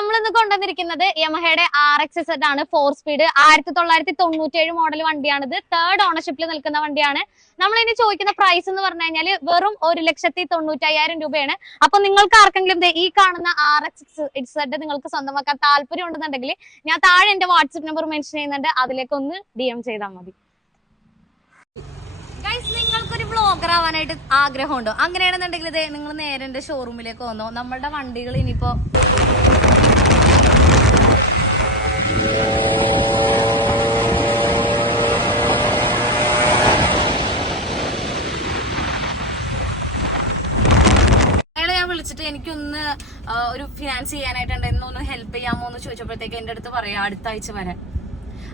നമ്മൾ ഇന്ന് കൊണ്ടുവന്നിരിക്കുന്നത് യമഹയുടെ ആർ എക്സ് എസ് ആണ്. ഫോർ സ്പീഡ് ആയിരത്തി തൊള്ളായിരത്തി തൊണ്ണൂറ്റി ഏഴ് മോഡൽ വണ്ടിയാണിത് തേർഡ് ഓണർഷിപ്പിൽ നിൽക്കുന്ന വണ്ടിയാണ്. നമ്മൾ ഇനി ചോദിക്കുന്ന പ്രൈസ് എന്ന് പറഞ്ഞു കഴിഞ്ഞാൽ വെറും ഒരു ലക്ഷത്തി തൊണ്ണൂറ്റി അയ്യായിരം രൂപയാണ്. അപ്പൊ നിങ്ങൾക്ക് ആർക്കെങ്കിലും ഈ കാണുന്ന ആർ എക്സ് ഇസഡ് നിങ്ങൾക്ക് സ്വന്തമാക്കാൻ താല്പര്യം ഉണ്ടെന്നുണ്ടെങ്കിൽ ഞാൻ താഴെ എന്റെ വാട്സ്ആപ്പ് നമ്പർ മെൻഷൻ ചെയ്യുന്നുണ്ട്. അതിലേക്ക് ഒന്ന് ഡി എം ചെയ്താൽ മതി. നിങ്ങൾക്കൊരു ബ്ലോഗർ ആവാനായിട്ട് ആഗ്രഹമുണ്ടോ? അങ്ങനെയാണെന്നുണ്ടെങ്കിൽ ഇത് നിങ്ങൾ നേരെ ഷോറൂമിലേക്ക് വന്നോ. നമ്മളുടെ വണ്ടികൾ ഇനിയിപ്പോ വിളിച്ചിട്ട് എനിക്കൊന്ന് ഒരു ഫിനാൻസ് ചെയ്യാനായിട്ടുണ്ട്. എന്നൊന്ന് ഹെൽപ്പ് ചെയ്യാമോ എന്ന് ചോദിച്ചപ്പോഴത്തേക്ക് എന്റെ അടുത്ത് പറയാം അടുത്ത ആഴ്ച വരാൻ.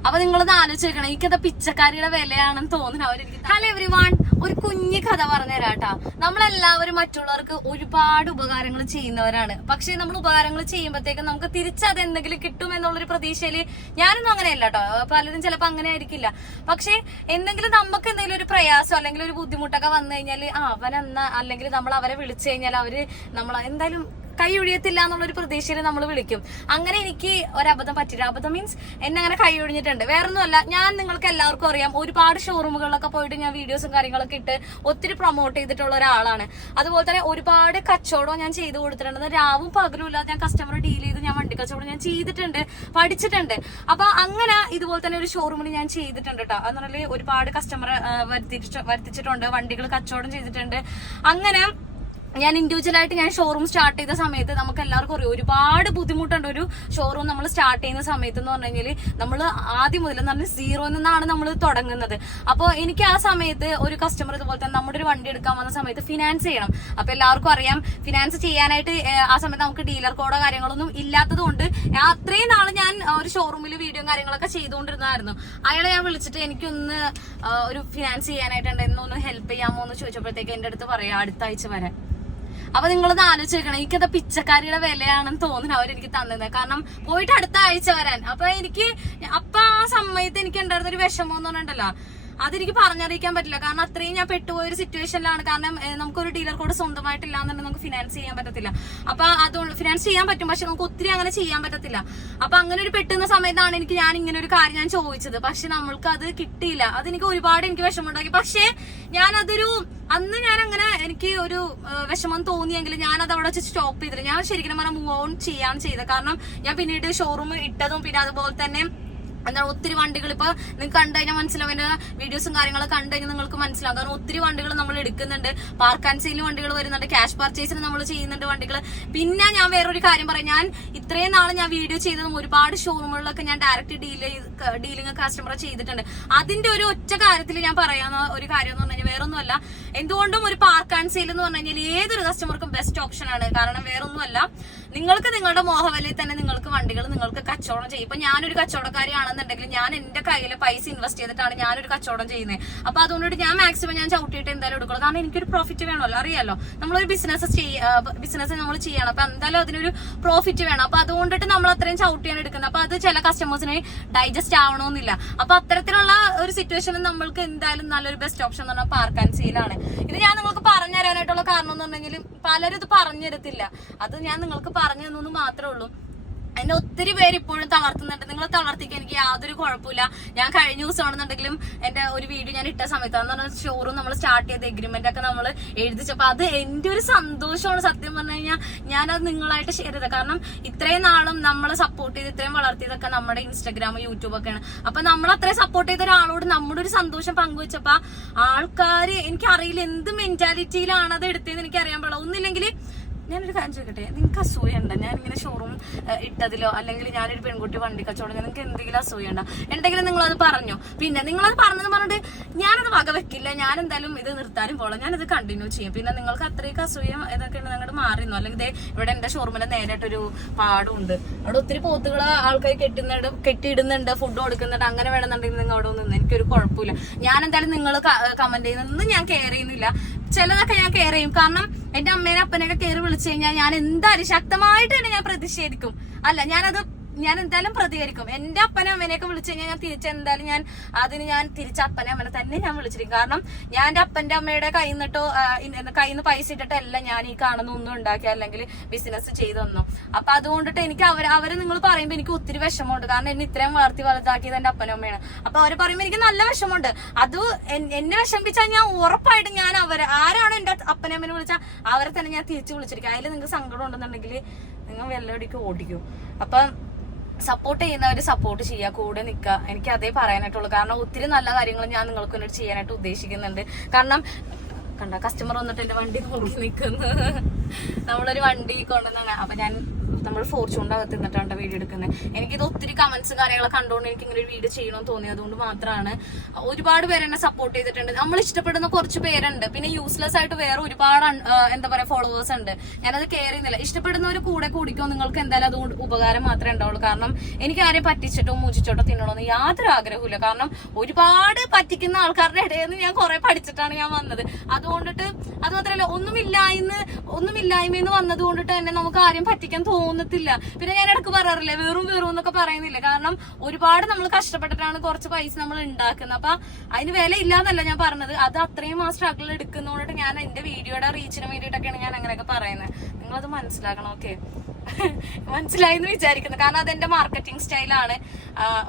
അപ്പൊ നിങ്ങളൊന്ന് ആലോചിക്കണം കഥ പിച്ചക്കാരിയുടെ വിലയാണെന്ന് തോന്നുന്നു. അവരെനിക്ക് ഹലോ എവ്രി വൺ ഒരു കുഞ്ഞു കഥ പറഞ്ഞുതരാട്ടാ. നമ്മളെല്ലാവരും മറ്റുള്ളവർക്ക് ഒരുപാട് ഉപകാരങ്ങൾ ചെയ്യുന്നവരാണ്. പക്ഷെ നമ്മൾ ഉപകാരങ്ങൾ ചെയ്യുമ്പോഴത്തേക്കും നമുക്ക് തിരിച്ചത് എന്തെങ്കിലും കിട്ടും എന്നുള്ളൊരു പ്രതീക്ഷയിൽ ഞാനൊന്നും അങ്ങനെയല്ല കേട്ടോ പലരും ചിലപ്പോൾ അങ്ങനെ ആയിരിക്കില്ല പക്ഷെ എന്തെങ്കിലും നമുക്ക് എന്തെങ്കിലും ഒരു പ്രയാസം അല്ലെങ്കിൽ ഒരു ബുദ്ധിമുട്ടൊക്കെ വന്നു കഴിഞ്ഞാൽ ആ അവനെന്ന അല്ലെങ്കിൽ നമ്മൾ അവരെ വിളിച്ചു കഴിഞ്ഞാൽ അവർ നമ്മൾ എന്തായാലും കൈ ഒഴിയത്തില്ല എന്നുള്ളൊരു പ്രതീക്ഷയിൽ നമ്മൾ വിളിക്കും. അങ്ങനെ എനിക്ക് ഒരബദ്ധം പറ്റില്ല അബദ്ധം മീൻസ് എന്നെ അങ്ങനെ കൈ ഒഴിഞ്ഞിട്ടുണ്ട്. വേറൊന്നുമല്ല ഞാൻ നിങ്ങൾക്ക് എല്ലാവർക്കും അറിയാം ഒരുപാട് ഷോറൂമുകളിലൊക്കെ പോയിട്ട് ഞാൻ വീഡിയോസും കാര്യങ്ങളൊക്കെ ഇട്ട് ഒത്തിരി പ്രൊമോട്ട് ചെയ്തിട്ടുള്ള ഒരാളാണ്. അതുപോലെ തന്നെ ഒരുപാട് കച്ചവടം ഞാൻ ചെയ്തു കൊടുത്തിട്ടുണ്ട്. രാവും പകലും ഇല്ലാതെ ഞാൻ കസ്റ്റമർ ഡീൽ ചെയ്ത് ഞാൻ വണ്ടി കച്ചവടം ഞാൻ ചെയ്തിട്ടുണ്ട് പഠിച്ചിട്ടുണ്ട്. അപ്പൊ അങ്ങനെ ഇതുപോലെ തന്നെ ഒരു ഷോറൂമിൽ ഞാൻ ചെയ്തിട്ടുണ്ട് കേട്ടോ എന്ന് പറഞ്ഞാൽ ഒരുപാട് കസ്റ്റമർ വരുത്തി വരുത്തിച്ചിട്ടുണ്ട് വണ്ടികൾ കച്ചവടം ചെയ്തിട്ടുണ്ട്. അങ്ങനെ ഞാൻ ഇൻഡിവിജ്വൽ ആയിട്ട് ഞാൻ ഷോറൂം സ്റ്റാർട്ട് ചെയ്ത സമയത്ത് നമുക്ക് എല്ലാവർക്കും അറിയാം ഒരുപാട് ബുദ്ധിമുട്ടുണ്ട് ഒരു ഷോറൂം നമ്മൾ സ്റ്റാർട്ട് ചെയ്യുന്ന സമയത്ത് എന്ന് പറഞ്ഞു കഴിഞ്ഞാൽ നമ്മൾ ആദ്യം മുതൽ എന്ന് പറഞ്ഞാൽ സീറോയിൽ നിന്നാണ് നമ്മൾ തുടങ്ങുന്നത്. അപ്പോൾ എനിക്ക് ആ സമയത്ത് ഒരു കസ്റ്റമർ ഇതുപോലെ തന്നെ നമ്മുടെ ഒരു വണ്ടി എടുക്കാൻ വന്ന സമയത്ത് ഫിനാൻസ് ചെയ്യണം. അപ്പോൾ എല്ലാവർക്കും അറിയാം ഫിനാൻസ് ചെയ്യാനായിട്ട് ആ സമയത്ത് നമുക്ക് ഡീലർ കോഡോ കാര്യങ്ങളൊന്നും ഇല്ലാത്തത് കൊണ്ട് അത്രയും നാൾ ഞാൻ ഒരു ഷോറൂമിൽ വീഡിയോ കാര്യങ്ങളൊക്കെ ചെയ്തുകൊണ്ടിരുന്നായിരുന്നു അയാളെ ഞാൻ വിളിച്ചിട്ട് എനിക്കൊന്ന് ഒരു ഫിനാൻസ് ചെയ്യാനായിട്ടുണ്ട് എന്നൊന്ന് ഹെൽപ്പ് ചെയ്യാമോ എന്ന് ചോദിച്ചപ്പോഴത്തേക്ക് എന്റെ അടുത്ത് പറയാം അടുത്ത ആഴ്ച വരാൻ അപ്പൊ നിങ്ങളൊന്ന് ആലോചിക്കണം എനിക്കത് പിച്ചക്കാരിയുടെ വിലയാണെന്ന് തോന്നുന്നു അവരെനിക്ക് തന്നത് കാരണം പോയിട്ട് അടുത്ത ആഴ്ച വരാൻ. അപ്പൊ എനിക്ക് അപ്പൊ ആ സമയത്ത് എനിക്ക് ഉണ്ടായിരുന്ന ഒരു വിഷമം എന്ന് പറഞ്ഞിട്ടുണ്ടല്ലോ. അതെനിക്ക് പറഞ്ഞറിയിക്കാൻ പറ്റില്ല. കാരണം അത്രയും ഞാൻ പെട്ടുപോയ ഒരു സിറ്റുവേഷനിലാണ് കാരണം നമുക്ക് നമുക്കൊരു ഡീലർ കോഡ് സ്വന്തമായിട്ടില്ല എന്നുണ്ടെങ്കിൽ നമുക്ക് ഫിനാൻസ് ചെയ്യാൻ പറ്റത്തില്ല. അപ്പൊ അതുകൊണ്ട് ഫിനാൻസ് ചെയ്യാൻ പറ്റും. പക്ഷെ നമുക്ക് ഒത്തിരി അങ്ങനെ ചെയ്യാൻ പറ്റത്തില്ല. അപ്പൊ അങ്ങനെ ഒരു പെട്ടുന്ന സമയത്താണ് എനിക്ക് ഞാൻ ഇങ്ങനെ ഒരു കാര്യം ഞാൻ ചോദിച്ചത്. പക്ഷെ നമ്മൾക്ക് അത് കിട്ടിയില്ല. അതെനിക്ക് ഒരുപാട് എനിക്ക് വിഷമമുണ്ടാക്കി. പക്ഷേ ഞാൻ അതൊരു അന്ന് ഞാൻ അങ്ങനെ എനിക്ക് ഒരു വിഷമം തോന്നിയെങ്കിൽ ഞാൻ അത് അവിടെ വെച്ച് സ്റ്റോപ്പ് ചെയ്തില്ല. ഞാൻ ശരിക്കും പറഞ്ഞാൽ മൂവ് ഓൺ ചെയ്യാൻ ചെയ്തത്. കാരണം ഞാൻ പിന്നീട് ഷോറൂം ഇട്ടതും പിന്നെ അതുപോലെ തന്നെ എന്താണ് ഒത്തിരി വണ്ടികൾ ഇപ്പൊ നിങ്ങൾക്ക് കണ്ടു കഴിഞ്ഞാൽ മനസ്സിലാവും. എന്റെ വീഡിയോസും കാര്യങ്ങളും കണ്ടു കഴിഞ്ഞാൽ നിങ്ങൾക്ക് മനസ്സിലാവും. കാരണം ഒത്തിരി വണ്ടികൾ നമ്മൾ എടുക്കുന്നുണ്ട്. പാർക്ക് ആൻഡ് സെയിൽ വണ്ടികൾ വരുന്നുണ്ട്. ക്യാഷ് പർച്ചേസിന് നമ്മൾ ചെയ്യുന്നുണ്ട് വണ്ടികൾ. പിന്നെ ഞാൻ വേറൊരു കാര്യം പറയാം. ഞാൻ ഇത്രയും നാൾ ഞാൻ വീഡിയോ ചെയ്തതും ഒരുപാട് ഷോറൂമുകളിലൊക്കെ ഞാൻ ഡയറക്റ്റ് ഡീൽ ഡീലിംഗ് കസ്റ്റമറെ ചെയ്തിട്ടുണ്ട്. അതിന്റെ ഒരു ഒറ്റ കാര്യത്തിൽ ഞാൻ പറയാവുന്ന ഒരു കാര്യം എന്ന് പറഞ്ഞു കഴിഞ്ഞാൽ വേറൊന്നുമല്ല. എന്തുകൊണ്ടും ഒരു പാർക്ക് ആൻഡ് സെയിൽ എന്ന് പറഞ്ഞു കഴിഞ്ഞാൽ ഏതൊരു കസ്റ്റമർക്കും ബെസ്റ്റ് ഓപ്ഷൻ ആണ്. കാരണം വേറൊന്നുമല്ല. നിങ്ങൾക്ക് നിങ്ങളുടെ മോഹവലയിൽ തന്നെ നിങ്ങൾക്ക് വണ്ടികൾ നിങ്ങൾക്ക് കച്ചവടം ചെയ്യും. ഇപ്പൊ ഞാനൊരു കച്ചവടക്കാരിയാണെന്നുണ്ടെങ്കിൽ ഞാൻ എന്റെ കയ്യിൽ പൈസ ഇൻവെസ്റ്റ് ചെയ്തിട്ടാണ് ഞാനൊരു കച്ചവടം ചെയ്യുന്നത്. അപ്പൊ അതുകൊണ്ട് ഞാൻ മാക്സിമം ഞാൻ ചവിട്ടിയിട്ട് എന്തായാലും എടുക്കുള്ളൂ. കാരണം എനിക്കൊരു പ്രോഫിറ്റ് വേണമല്ലോ അറിയാലോ? നമ്മളൊരു ബിസിനസ് ബിസിനസ് നമ്മൾ ചെയ്യണം. അപ്പൊ എന്തായാലും അതിനൊരു പ്രോഫിറ്റ് വേണം. അപ്പൊ അതുകൊണ്ടിട്ട് നമ്മൾ അത്രയും ചവിട്ടിയാണ് എടുക്കുന്നത്. അപ്പൊ അത് ചില കസ്റ്റമേഴ്സിന് ഡൈജസ്റ്റ് ആവണമെന്നില്ല. അപ്പൊ അത്തരത്തിലുള്ള ഒരു സിറ്റുവേഷനിൽ നമ്മൾക്ക് എന്തായാലും നല്ലൊരു ബെസ്റ്റ് ഓപ്ഷൻ എന്ന് പറഞ്ഞാൽ പാർക്ക് ആൻഡ് സീലാണ് ഇത് ഞാൻ നിങ്ങൾക്ക് പറഞ്ഞു തരാനായിട്ടുള്ള കാരണം എന്ന് പറഞ്ഞെങ്കിൽ പലരും ഇത് പറഞ്ഞു തരത്തില്ല അത് ഞാൻ നിങ്ങൾക്ക് പറഞ്ഞു തന്നു മാത്രമേ ഉള്ളൂ. എന്നെ ഒത്തിരി പേര് ഇപ്പോഴും തളർത്തുന്നുണ്ട്. നിങ്ങൾ തളർത്തിക്കാൻ എനിക്ക് യാതൊരു കുഴപ്പമില്ല. ഞാൻ കഴിഞ്ഞ ദിവസമാണെന്നുണ്ടെങ്കിലും എന്റെ ഒരു വീഡിയോ ഞാൻ ഇട്ട സമയത്ത് അന്ന് പറഞ്ഞാൽ ഷോറും നമ്മൾ സ്റ്റാർട്ട് ചെയ്ത എഗ്രിമെന്റ് ഒക്കെ നമ്മൾ എഴുതിച്ചപ്പോൾ അത് എന്റെ ഒരു സന്തോഷമാണ്. സത്യം പറഞ്ഞു കഴിഞ്ഞാൽ ഞാനത് നിങ്ങളായിട്ട് ഷെയർ ചെയ്തത്. കാരണം ഇത്രയും നാളും നമ്മളെ സപ്പോർട്ട് ചെയ്ത് ഇത്രയും വളർത്തിയതൊക്കെ നമ്മുടെ ഇൻസ്റ്റാഗ്രാം യൂട്യൂബ് ഒക്കെയാണ്. അപ്പൊ നമ്മൾ അത്രയും സപ്പോർട്ട് ചെയ്ത ഒരാളോട് നമ്മുടെ ഒരു സന്തോഷം പങ്കുവെച്ചപ്പോ ആൾക്കാർ എനിക്കറിയില്ല എന്ത് മെന്റാലിറ്റിയിലാണ് അത് എടുത്തതെന്ന് എനിക്ക് അറിയാൻ പാടില്ല. ഒന്നില്ലെങ്കിൽ ഞാനൊരു കാര്യം ചോദിക്കട്ടെ? നിങ്ങൾക്ക് അസൂയുണ്ടോ ഞാൻ ഇങ്ങനെ ഷോറൂം ഇട്ടതിലോ? അല്ലെങ്കിൽ ഞാനൊരു പെൺകുട്ടി വണ്ടി കച്ചവടം നിങ്ങൾക്ക് എന്തെങ്കിലും അസൂയുണ്ടോ എന്തെങ്കിലും നിങ്ങളത് പറഞ്ഞു? പിന്നെ നിങ്ങളത് പറഞ്ഞെന്ന് പറഞ്ഞിട്ട് ഞാനത് വക വെക്കില്ല. ഞാൻ എന്തായാലും ഇത് നിർത്താനും പോകണം. ഞാനത് കണ്ടിന്യൂ ചെയ്യും. പിന്നെ നിങ്ങൾക്ക് അത്രയൊക്കെ അസൂയം ഇതൊക്കെ ഉണ്ട് അങ്ങോട്ട് മാറിയിരുന്നു അല്ലെങ്കിൽ ദേ ഇവിടെ എന്റെ ഷോറൂമിൽ നേരിട്ടൊരു പാടുണ്ട്. അവിടെ ഒത്തിരി പോത്തുകൾ ആൾക്കാർ കെട്ടുന്നുണ്ട് കെട്ടിയിടുന്നുണ്ട് ഫുഡ് കൊടുക്കുന്നുണ്ട് അങ്ങനെ വേണമെന്നുണ്ടെങ്കിൽ നിങ്ങൾ അവിടെ നിന്ന്? എനിക്കൊരു കുഴപ്പമില്ല. ഞാൻ എന്തായാലും നിങ്ങൾ കമന്റ് ചെയ്യുന്നതൊന്നും ഞാൻ കെയർ ചെയ്യുന്നില്ല. ചിലതൊക്കെ ഞാൻ കെയർ ചെയ്യും. കാരണം എന്റെ അമ്മേനെ അപ്പനെയൊക്കെ കയറി വിളിച്ചു കഴിഞ്ഞാൽ ഞാൻ എന്തായാലും ശക്തമായിട്ട് തന്നെ ഞാൻ പ്രതിഷേധിക്കും. അല്ല ഞാനത് ഞാൻ എന്തായാലും പ്രതികരിക്കും. എന്റെ അപ്പനെ അമ്മനെയൊക്കെ വിളിച്ചു കഴിഞ്ഞാൽ ഞാൻ തിരിച്ച് എന്തായാലും ഞാൻ അതിന് ഞാൻ തിരിച്ച അപ്പനെ അമ്മനെ തന്നെ ഞാൻ വിളിച്ചിരിക്കും. കാരണം ഞാൻ എന്റെ അപ്പന്റെ അമ്മയുടെ കയ്യിൽ നിന്നിട്ടോ കയ്യിൽ നിന്ന് പൈസ ഇട്ടിട്ടല്ല ഞാൻ ഈ കാണുന്ന ഒന്നും ഉണ്ടാക്കി അല്ലെങ്കിൽ ബിസിനസ് ചെയ്തൊന്നും അപ്പൊ അതുകൊണ്ടിട്ട് എനിക്ക് അവർ അവരെ നിങ്ങൾ പറയുമ്പോൾ എനിക്ക് ഒത്തിരി വിഷമമുണ്ട്. കാരണം എന്നെ ഇത്രയും വളർത്തി വലുതാക്കിയത് എന്റെ അപ്പനും അമ്മയാണ് അപ്പൊ അവർ പറയുമ്പോൾ എനിക്ക് നല്ല വിഷമമുണ്ട്. അത് എന്നെ വിഷമിപ്പിച്ചാൽ ഞാൻ ഉറപ്പായിട്ട് ഞാൻ അവരെ ആരാണ് എന്റെ അപ്പനെ അമ്മനെ വിളിച്ചാൽ അവരെ തന്നെ ഞാൻ തിരിച്ചു വിളിച്ചിരിക്കും. അതിൽ നിങ്ങൾക്ക് സങ്കടം ഉണ്ടെന്നുണ്ടെങ്കിൽ നിങ്ങൾ വെള്ളടിക്ക് ഓടിക്കും. അപ്പൊ സപ്പോർട്ട് ചെയ്യുന്നവർ സപ്പോർട്ട് ചെയ്യുക കൂടെ നിൽക്കുക എനിക്ക് അതേ പറയാനായിട്ടുള്ളൂ. കാരണം ഒത്തിരി നല്ല കാര്യങ്ങൾ ഞാൻ നിങ്ങൾക്ക് വേണ്ടി ചെയ്യാനായിട്ട് ഉദ്ദേശിക്കുന്നുണ്ട്. കാരണം കണ്ട കസ്റ്റമർ വന്നിട്ട് എന്റെ വണ്ടി നോക്കി നിൽക്കുന്നു നമ്മളൊരു വണ്ടി കൊണ്ടുവന്നാണ്. അപ്പൊ ഞാൻ നമ്മൾ ഫോർച്യൂണിന്റെ അകത്ത് നിന്നിട്ടാണ് വീഡിയോ എടുക്കുന്നത് എനിക്കിത് ഒത്തിരി കമന്റ്സ് കാര്യങ്ങളൊക്കെ കണ്ടുകൊണ്ട് എനിക്ക് ഇങ്ങനെ ഒരു വീഡിയോ ചെയ്യണമെന്ന് തോന്നി. അതുകൊണ്ട് മാത്രമാണ് ഒരുപാട് പേര് എന്നെ സപ്പോർട്ട് ചെയ്തിട്ടുണ്ട്. നമ്മൾ ഇഷ്ടപ്പെടുന്ന കുറച്ച് പേരുണ്ട്. പിന്നെ യൂസ്ലെസ് ആയിട്ട് വേറെ ഒരുപാട് എന്താ പറയാ ഫോളോവേഴ്സ് ഉണ്ട്. ഞാനത് കെയർ ചെയ്യുന്നില്ല. ഇഷ്ടപ്പെടുന്നവർ കൂടെ കൂടിക്കോ നിങ്ങൾക്ക് എന്തായാലും അതുകൊണ്ട് ഉപകാരം മാത്രമേ ഉണ്ടാവുള്ളൂ. കാരണം എനിക്ക് ആരെയും പറ്റിച്ചിട്ടോ മൂച്ചിച്ചോട്ടോ തിന്നണമെന്ന് യാതൊരു ആഗ്രഹമില്ല കാരണം ഒരുപാട് പറ്റിക്കുന്ന ആൾക്കാരുടെ ഇടയിൽ നിന്ന് ഞാൻ കുറെ പഠിച്ചിട്ടാണ് ഞാൻ വന്നത്. അതുകൊണ്ടിട്ട് അത് മാത്രമല്ല ഒന്നുമില്ലായ്ന്ന് എന്ന് വന്നത് കൊണ്ടിട്ട് തന്നെ നമുക്ക് ആരും പറ്റിക്കാൻ തോന്നത്തില്ല. പിന്നെ ഞാൻ ഇടയ്ക്ക് പറയാറില്ലേ വെറും വെറും എന്നൊക്കെ പറയുന്നില്ല. കാരണം ഒരുപാട് നമ്മൾ കഷ്ടപ്പെട്ടിട്ടാണ് കുറച്ച് പൈസ നമ്മൾ ഉണ്ടാക്കുന്നത്. അപ്പൊ അതിന് വില ഇല്ലാന്നല്ല ഞാൻ പറഞ്ഞത്. അത് അത്രയും ആ സ്ട്രഗിൾ എടുക്കുന്നതുകൊണ്ട് ഞാൻ എന്റെ വീഡിയോയുടെ റീച്ചിന് വേണ്ടിയിട്ടൊക്കെയാണ് ഞാൻ അങ്ങനെയൊക്കെ പറയുന്നത്. നിങ്ങൾ അത് മനസ്സിലാക്കണം ഓക്കെ മനസ്സിലായി എന്ന് വിചാരിക്കുന്നു. കാരണം അതെന്റെ മാർക്കറ്റിംഗ് സ്റ്റൈലാണ്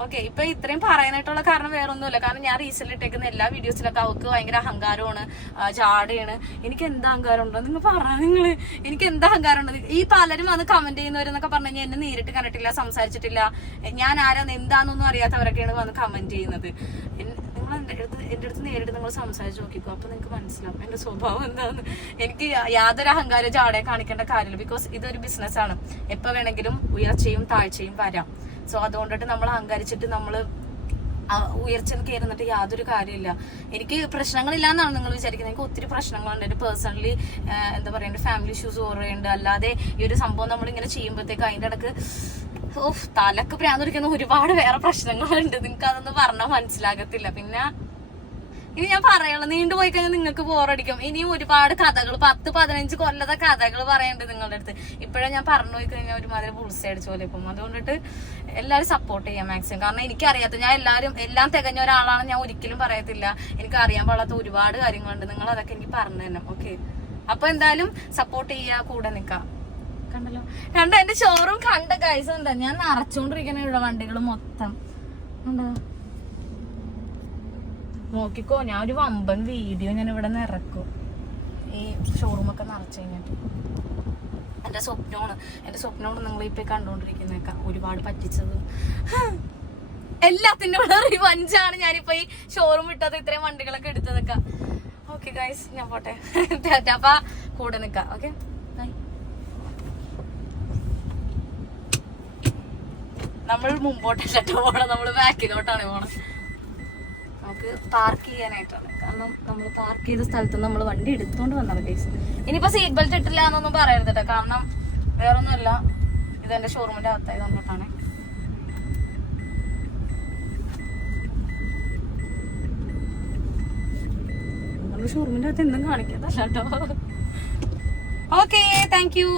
ഓക്കെ ഇപ്പൊ ഇത്രയും പറയാനായിട്ടുള്ള കാരണം വേറെ ഒന്നുമില്ല കാരണം ഞാൻ റീസെന്റ് ഇട്ടേക്കുന്ന എല്ലാ വീഡിയോസിലൊക്കെ അവൾക്ക് ഭയങ്കര അഹങ്കാരമാണ്. ജാടയാണ്. എനിക്ക് എന്താ അഹങ്കാരം ഉണ്ടോ? നിങ്ങൾ പറ നിങ്ങൾ. എനിക്ക് എന്താ അഹങ്കാരം ഉണ്ട് ഈ പലരും അത് കമന്റ് ചെയ്യുന്നവരെന്നൊക്കെ പറഞ്ഞു കഴിഞ്ഞാൽ എന്നെ നേരിട്ട് കണ്ടിട്ടില്ല സംസാരിച്ചിട്ടില്ല. ഞാൻ ആരാന്ന് എന്താണെന്നൊന്നും അറിയാത്തവരൊക്കെയാണ് വന്ന് കമന്റ് ചെയ്യുന്നത്. നിങ്ങൾ എന്റെ അടുത്ത് നേരിട്ട് നിങ്ങൾ സംസാരിച്ച് നോക്കിക്കോ. അപ്പൊ നിങ്ങൾക്ക് മനസ്സിലാവും എന്റെ സ്വഭാവം എന്താന്ന്. എനിക്ക് യാതൊരു അഹങ്കാരം ചാടയെ കാണിക്കേണ്ട കാര്യമില്ല. ബിക്കോസ് ഇതൊരു ബിസിനസ്സാണ് എപ്പോ വേണമെങ്കിലും ഉയർച്ചയും താഴ്ചയും വരാം. സോ അതുകൊണ്ടിട്ട് നമ്മൾ അഹങ്കരിച്ചിട്ട് നമ്മൾ ഉയർച്ച കയറുന്നിട്ട് യാതൊരു കാര്യമില്ല എനിക്ക് പ്രശ്നങ്ങളില്ല എന്നാണ് നിങ്ങൾ വിചാരിക്കുന്നത്. എനിക്ക് ഒത്തിരി പ്രശ്നങ്ങളുണ്ട്. എന്റെ പേഴ്സണലി എന്താ പറയുക ഫാമിലി ഇഷ്യൂസ് കുറേയുണ്ട് അല്ലാതെ ഈ ഒരു സംഭവം നമ്മൾ ഇങ്ങനെ ചെയ്യുമ്പോഴത്തേക്ക് അതിന്റെ ഇടയ്ക്ക് ഓഫ് തലക്ക് പ്രാന്തൊരിക്കുന്ന ഒരുപാട് വേറെ പ്രശ്നങ്ങളുണ്ട്. നിങ്ങൾക്ക് അതൊന്നും പറഞ്ഞാൽ മനസ്സിലാകത്തില്ല. പിന്നെ ഇനി ഞാൻ പറയുള്ളൂ നീണ്ടുപോയി കഴിഞ്ഞാൽ നിങ്ങൾക്ക് ബോറടിക്കും ഇനിയും ഒരുപാട് കഥകൾ പത്ത് പതിനഞ്ച് കൊല്ലത്തെ കഥകൾ പറയണ്ട് നിങ്ങളുടെ അടുത്ത്. ഇപ്പോഴേ ഞാൻ പറഞ്ഞു പോയി കഴിഞ്ഞാൽ ഒരുമാതിരി ബുൾസ് അടിച്ച പോലെ ഇപ്പം. അതുകൊണ്ടിട്ട് എല്ലാവരും സപ്പോർട്ട് ചെയ്യാം മാക്സിമം കാരണം എനിക്കറിയാത്ത ഞാൻ എല്ലാവരും എല്ലാം തികഞ്ഞ ഒരാളാണ് ഞാൻ ഒരിക്കലും പറയത്തില്ല. എനിക്ക് അറിയാൻ പാടാത്ത ഒരുപാട് കാര്യങ്ങളുണ്ട്. നിങ്ങൾ അതൊക്കെ എനിക്ക് പറഞ്ഞു തന്നെ ഓക്കെ അപ്പൊ എന്തായാലും സപ്പോർട്ട് ചെയ്യാ കൂടെ നിൽക്കാം കണ്ടല്ലോ? കണ്ടോ? എന്റെ ഷോറൂം കണ്ട കൈസ് എന്താ ഞാൻ നിറച്ചോണ്ടിരിക്കണ ഇവിടെ വണ്ടികൾ മൊത്തം. ഉണ്ടോ? നോക്കിക്കോ ഞാൻ ഒരു വമ്പൻ വീഡിയോ ഞാൻ ഇവിടെ നിന്ന് ഇറക്കും ഈ ഷോറൂമൊക്കെ നിറച്ചു കഴിഞ്ഞിട്ട് എന്റെ സ്വപ്നമാണ്. എന്റെ സ്വപ്നമാണ് നിങ്ങൾ ഇപ്പൊ കണ്ടുകൊണ്ടിരിക്കുന്നേക്ക ഒരുപാട് പറ്റിച്ചതും. എല്ലാത്തിന്റെ വഞ്ചാണ് ഞാനിപ്പോ ഈ ഷോറൂം ഇട്ടത് ഇത്രയും വണ്ടികളൊക്കെ എടുത്തതൊക്കെ. ഓക്കെ ഗൈസ് ഞാൻ പോട്ടെ. അപ്പൊ കൂടെ നിൽക്കാം ഓക്കെ ബൈ നമ്മൾ മുമ്പോട്ടല്ല പോണം നമ്മൾ ബാക്കിലോട്ടാണ് പോണം നമുക്ക് പാർക്ക് ചെയ്യാനായിട്ടാണ്. കാരണം നമ്മൾ പാർക്ക് ചെയ്ത സ്ഥലത്ത് നമ്മൾ വണ്ടി എടുത്തോണ്ട് വന്നത് ഗൈസ് ഇനിയിപ്പോ സീറ്റ് ബെൽറ്റ് ഇട്ടില്ല എന്നൊന്നും പറയരുത് കേട്ടോ കാരണം വേറൊന്നുമല്ല. ഇത് എന്റെ ഷോറൂമിന്റെ അകത്തായി വന്നിട്ടാണ് നമ്മൾ ഷോറൂമിന്റെ അകത്ത് എന്തും കാണിക്കാതല്ല കേട്ടോ ഓക്കെ താങ്ക് യു